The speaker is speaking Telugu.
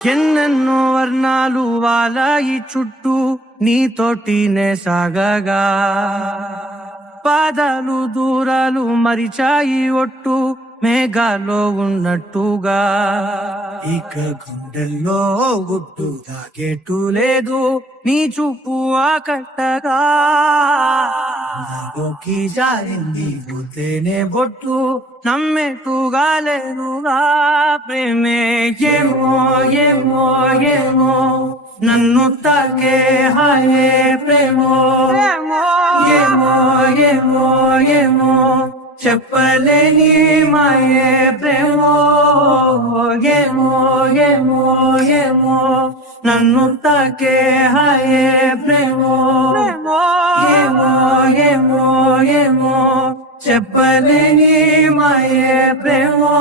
ఎన్నెన్నో వర్ణాలు వాలాయి చుట్టూ నీతోటినే సాగగా పాదాలు దూరాలు మరిచాయి ఒట్టు మేఘాలో ఉన్నట్టుగా ఇక గుండెల్లో గుట్టు తాగేట్టు లేదు నీ చూపు ఆకట్టగా నాలోకి జారింది పోతేనే బొట్టు నమ్మేట్టుగా లేదుగా ప్రేమే ఏమో ఏమో ఏమో నన్ను తాకే హాయే ప్రేమో ఏమో ఏమో ఏమో చెప్పలేని మాయే ప్రేమో ఏమో ఏమో ఏమో నన్ను తాకే హాయే ప్రేమో ఏమో ఏమో ఏమో చెప్పలేని మాయే ప్రేమో